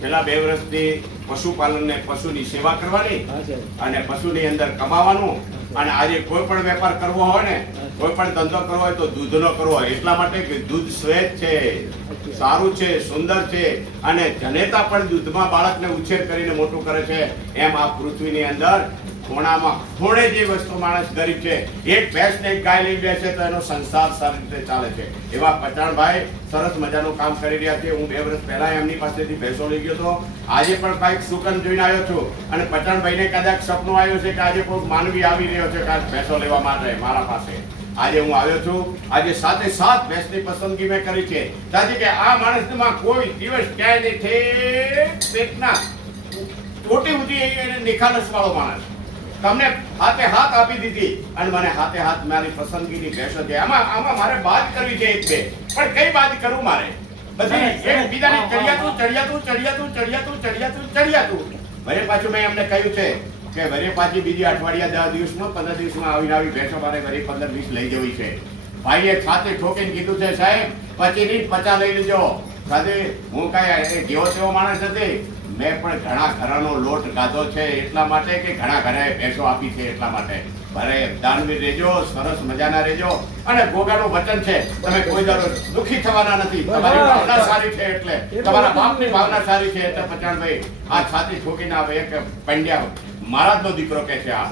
છેલ્લા 2 વર્ષથી પશુપાલન ને પશુની સેવા કરવાની અને પશુની અંદર કમાવાનું અને આજે કોઈ પણ વેપાર કરવો હોય ને કોઈ પણ ધંધો કરવો હોય તો દૂધનો કરવો હોય એટલા માટે કે દૂધ શ્વેત છે, સારું છે, સુંદર છે અને જનેતા પણ દૂધમાં બાળકને ઉછેર કરીને મોટું કરે છે. એમ આ પૃથ્વીની અંદર ખૂણામાં ખૂણે જે વસ્તુ માણસ ગરીબ છે, એક ભેંસ ને એક ગાય લઈ બેસે તો એનો સંસાર સારી રીતે ચાલે છે. એવા પચાણભાઈ સરસ મજાનું કામ કરી રહ્યા છે. હું 2 વર્ષ પહેલા એમની પાસેથી ભેંસો લઈ ગયો હતો. આજે પણ કાંઈક સુકન જોઈને આવ્યો છું અને પચાણભાઈને કદાચ સપનું આવ્યું છે કે આજે કોઈ માનવી આવી રહ્યો છે કાંઈક ભેંસો લેવા માટે મારા પાસે. આજે હું આવ્યો છું. આજે 7 ભેંસની પસંદગી મેં કરી છે તાજી કે આ માણસમાં કોઈ દિવસ ક્યાંય નહીં છે પેટના ટોટી ઊંચી એને નિખાલસ વાળો માણસ તમને હાથે હાથ આપી દીધી અને મને હાથે હાથ મારી પસંદગીની ભેંસો છે. આમાં મારે બાદ કરવી છે 1-2 પણ કઈ બાદ કરું મારે બધી એક બીજાની ચડિયાતું વરે પાછું મેં એમને કહ્યું છે કે વરે પાછી બીજી અઠવાડિયા 10 દિવસમાં 15 દિવસમાં આવી ભેંસો મારે વરે 15-20 લઈ જવી છે. ભાઈએ છાતી ઠોકીને કીધું છે સાહેબ 25 લઈ લેજો. સાથે હું કઈ જેવો તેવો માણસ નથી. મેં પણ ઘણા ઘરનો લોટ ગાધો છે એટલા માટે કે ઘણા ઘરે ભેંસો આપી છે એટલા માટે. ભરે દાનવીર રહેજો, સરસ મજાના રહેજો અને ગોગાનું વચન છે તમે કોઈ દાડો દુખી થવાના નથી. તમારી ભાવના સારી છે એટલે તમારા બાપની ભાવના સારી છે એટલે પચાણભાઈ આ છાતી ઠોકીને આવે એક પંડ્યા મહારાજનો દીકરો કે છે આ